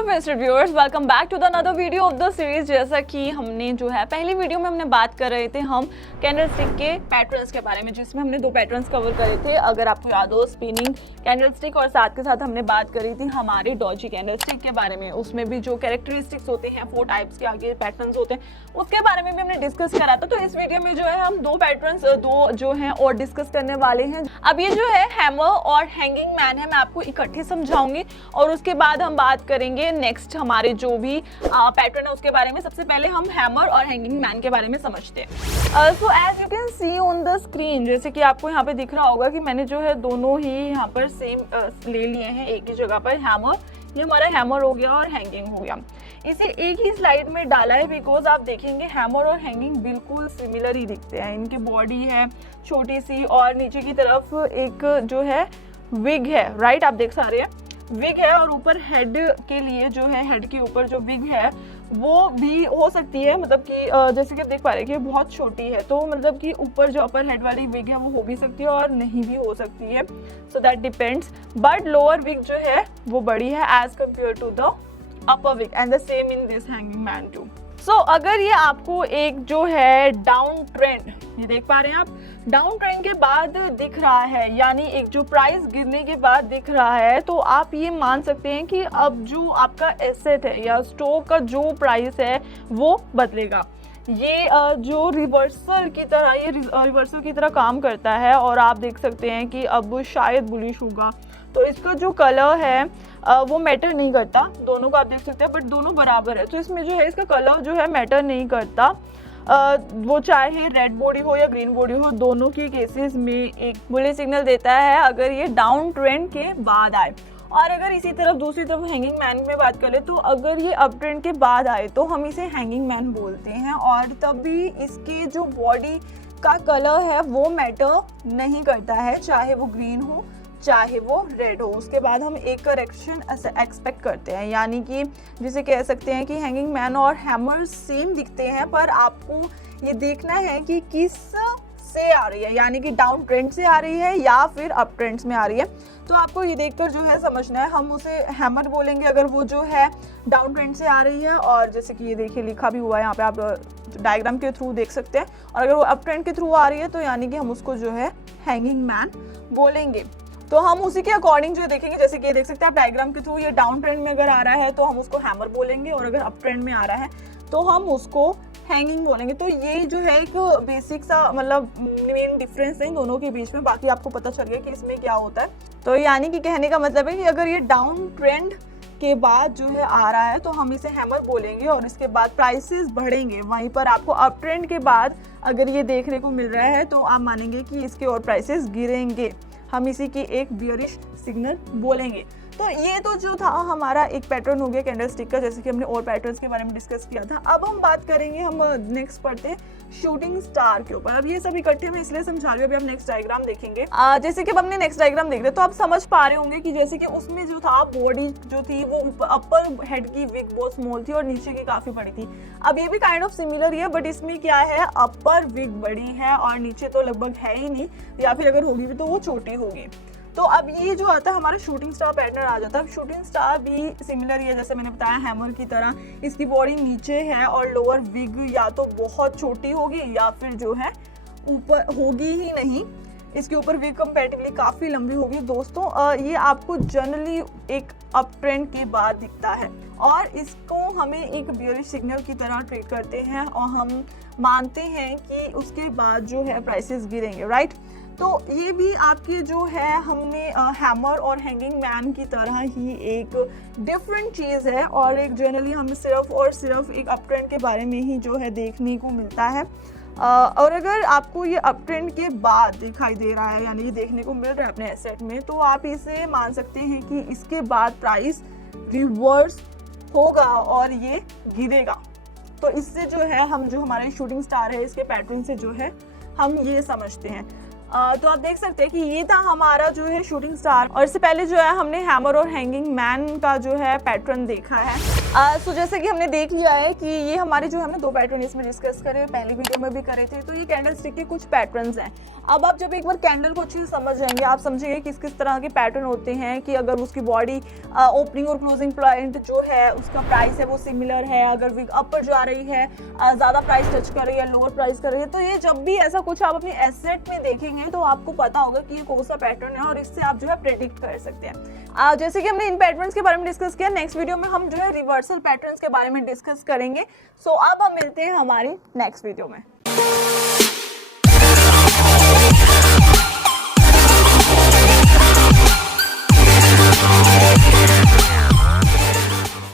Hello mister viewers, welcome back to the another video of the series. जैसा कि हमने जो है पहली वीडियो में हमने बात कर रहे थे हम कैंडलस्टिक के पैटर्न्स के बारे में, जिसमें हमने दो पैटर्न्स कवर करे थे। अगर आपको याद हो, स्पिनिंग कैंडलस्टिक और साथ के साथ हमने बात करी थी हमारी डॉजी कैंडलस्टिक के बारे में। उसमें भी जो कैरेक्टरिस्टिक्स होते हैं, 4 टाइप्स के आगे पैटर्न्स होते हैं, उसके बारे में भी हमने डिस्कस करा था। तो इस वीडियो में जो है हम दो पैटर्न्स जो हैं और डिस्कस करने वाले हैं। अब ये जो है हैमर और हैंगिंग मैन है, मैं आपको इकट्ठे समझाऊंगी और उसके बाद हम बात करेंगे नेक्स्ट हमारे जो भी पैटर्न है उसके बारे में। सबसे पहले हम हैमर और हैंगिंग मैन के बारे में समझते हैं। So as you can see on the screen, जैसे कि आपको यहाँ पे दिख रहा होगा कि मैंने जो है दोनों ही यहाँ पर सेम ले लिए हैं एक ही जगह पर। हैमर, ये हमारा हैमर हो गया और हैंगिंग हो गया। इसे एक ही स्लाइड में डाला है बिकॉज आप देखेंगे हैमर और हैंगिंग बिल्कुल सिमिलर ही दिखते हैं। इनकी बॉडी है छोटी सी और नीचे की तरफ एक जो है विग है, राइट, आप देख सकते हैं विग है, और ऊपर हेड के लिए जो है हेड के ऊपर जो विग है वो भी हो सकती है, मतलब कि जैसे कि आप देख पा रहे हैं कि बहुत छोटी है, तो मतलब कि ऊपर जो अपर हेड वाली विग है वो हो भी सकती है और नहीं भी हो सकती है। So that depends, but lower wick जो है वो बड़ी है as compared to the upper wick and the same in this hanging man too. So अगर ये आपको एक जो है डाउन ट्रेंड, ये देख पा रहे हैं आप, डाउन ट्रेंड के बाद दिख रहा है, यानी एक जो प्राइस गिरने के बाद दिख रहा है, तो आप ये मान सकते हैं कि अब जो आपका एसेट है या स्टॉक का जो प्राइस है वो बदलेगा। ये जो रिवर्सल की तरह, ये रिवर्सल की तरह काम करता है और आप देख सकते हैं कि अब शायद बुलिश होगा। तो इसका जो कलर है वो मैटर नहीं करता, दोनों को आप देख सकते हैं, बट दोनों बराबर है। तो इसमें जो है इसका कलर जो है मैटर नहीं करता, वो चाहे रेड बॉडी हो या ग्रीन बॉडी हो, दोनों के केसेस में एक बुलिश सिग्नल देता है अगर ये डाउन ट्रेंड के बाद आए। और अगर इसी तरफ दूसरी तरफ हैंगिंग मैन में बात करें तो अगर ये अप ट्रेंड के बाद आए तो हम इसे हैंगिंग मैन बोलते हैं, और तभी इसके जो बॉडी का कलर है वो मैटर नहीं करता है, चाहे वो ग्रीन हो चाहे वो रेड हो। उसके बाद हम एक करेक्शन एक्सपेक्ट करते हैं, यानी कि जिसे कह सकते हैं कि हैंगिंग मैन और हैमर सेम दिखते हैं, पर आपको ये देखना है कि किस से आ रही है, यानी कि डाउन ट्रेंड से आ रही है या फिर अप ट्रेंड्स में आ रही है। तो आपको ये देखकर जो है समझना है, हम उसे हैमर बोलेंगे अगर वो जो है डाउन ट्रेंड से आ रही है, और जैसे कि ये देखिए लिखा भी हुआ है यहाँ पे, आप डायग्राम के थ्रू देख सकते हैं। और अगर वो अप ट्रेंड के थ्रू आ रही है तो यानी कि हम उसको जो है हैंगिंग मैन बोलेंगे। तो हम उसी के अकॉर्डिंग जो देखेंगे, जैसे कि ये देख सकते हैं आप डायग्राम के थ्रू, ये डाउन ट्रेंड में अगर आ रहा है तो हम उसको हैमर बोलेंगे, और अगर अप ट्रेंड में आ रहा है तो हम उसको हैंगिंग बोलेंगे। तो ये जो है एक बेसिक सा मतलब मेन डिफरेंस है इन दोनों के बीच में, बाकी आपको पता चल गया कि इसमें क्या होता है। तो यानी कि कहने का मतलब है कि अगर ये डाउन ट्रेंड के बाद जो है आ रहा है तो हम इसे हैमर बोलेंगे, और इसके बाद प्राइसेस बढ़ेंगे। वहीं पर आपको अप ट्रेंड के बाद अगर ये देखने को मिल रहा है तो आप मानेंगे कि इसके और प्राइसेस गिरेंगे, हम इसी की एक बियरिश सिग्नल बोलेंगे। तो ये तो जो था हमारा एक पैटर्न हो गया कैंडलस्टिक का, जैसे कि हमने और पैटर्न्स के बारे में डिस्कस किया था। अब हम बात करेंगे, हम नेक्स्ट पढ़ते हैं शूटिंग स्टार के ऊपर। अब ये सब इकट्ठे मैं इसलिए समझा रही हूँ, अभी हम नेक्स्ट डायग्राम देखेंगे। जैसे कि अब हमने नेक्स्ट डायग्राम देख रहे तो आप समझ पा रहे होंगे कि जैसे कि उसमें जो था बॉडी जो थी वो अपर हेड की विग बहुत स्मॉल थी और नीचे की काफी बड़ी थी। अब ये भी काइंड ऑफ सिमिलर ही है, बट इसमें क्या है, अपर विग बड़ी है और नीचे तो लगभग है ही नहीं, या फिर अगर होगी भी तो वो छोटी होगी। तो अब ये जो आता है हमारा शूटिंग स्टार पैटर्न आ जाता है। शूटिंग स्टार भी सिमिलर ही है, जैसे मैंने बताया हैमर की तरह। इसकी बॉडी नीचे है और लोअर विग या तो बहुत छोटी होगी या फिर जो है ऊपर होगी ही नहीं, इसके ऊपर विग कंपैरेटिवली काफ़ी लंबी होगी। दोस्तों ये आपको जनरली एक अप ट्रेंड के बाद दिखता है और इसको हमें एक बियरिश सिग्नल की तरह ट्रीट करते हैं, और हम मानते हैं कि उसके बाद जो है प्राइसेस गिरेंगे, राइट। तो ये भी आपके जो है हमने हैमर और हैंगिंग मैन की तरह ही एक डिफरेंट चीज़ है, और एक जनरली हमें सिर्फ और सिर्फ एक अप ट्रेंड के बारे में ही जो है देखने को मिलता है। और अगर आपको ये अप ट्रेंड के बाद दिखाई दे रहा है, यानी ये देखने को मिल रहा है अपने एसेट में, तो आप इसे मान सकते हैं कि इसके बाद प्राइस रिवर्स होगा और ये गिरेगा। तो इससे जो है हम जो हमारे शूटिंग स्टार है इसके पैटर्न से जो है हम ये समझते हैं। तो आप देख सकते हैं कि ये था हमारा जो है शूटिंग स्टार, और इससे पहले जो है हमने हैमर और हैंगिंग मैन का जो है पैटर्न देखा है। सो जैसे कि हमने देख लिया है कि ये हमारे जो हमने 2 पैटर्न इसमें डिस्कस करे, पहली वीडियो में भी करे थे। तो ये कैंडल स्टिक के कुछ पैटर्न्स हैं। अब आप जब एक बार कैंडल को अच्छे से समझ जाएंगे, आप समझेंगे किस किस तरह के पैटर्न होते हैं, कि अगर उसकी बॉडी ओपनिंग और क्लोजिंग पॉइंट जो है उसका प्राइस है वो सिमिलर है, अगर विग अपर जा रही है, ज़्यादा प्राइस टच कर रही है, लोअर प्राइस कर रही है। तो ये जब भी ऐसा कुछ आप अपनी एसेट में देखेंगे तो आपको पता होगा कि ये कौन सा पैटर्न है, और इससे आप जो है प्रेडिक्ट कर सकते हैं। जैसे कि हमने इन पैटर्न्स के बारे में डिस्कस किया, नेक्स्ट वीडियो में हम जो है रिवर्सल पैटर्न्स के बारे में डिस्कस करेंगे। सो अब हम मिलते हैं हमारी नेक्स्ट वीडियो में।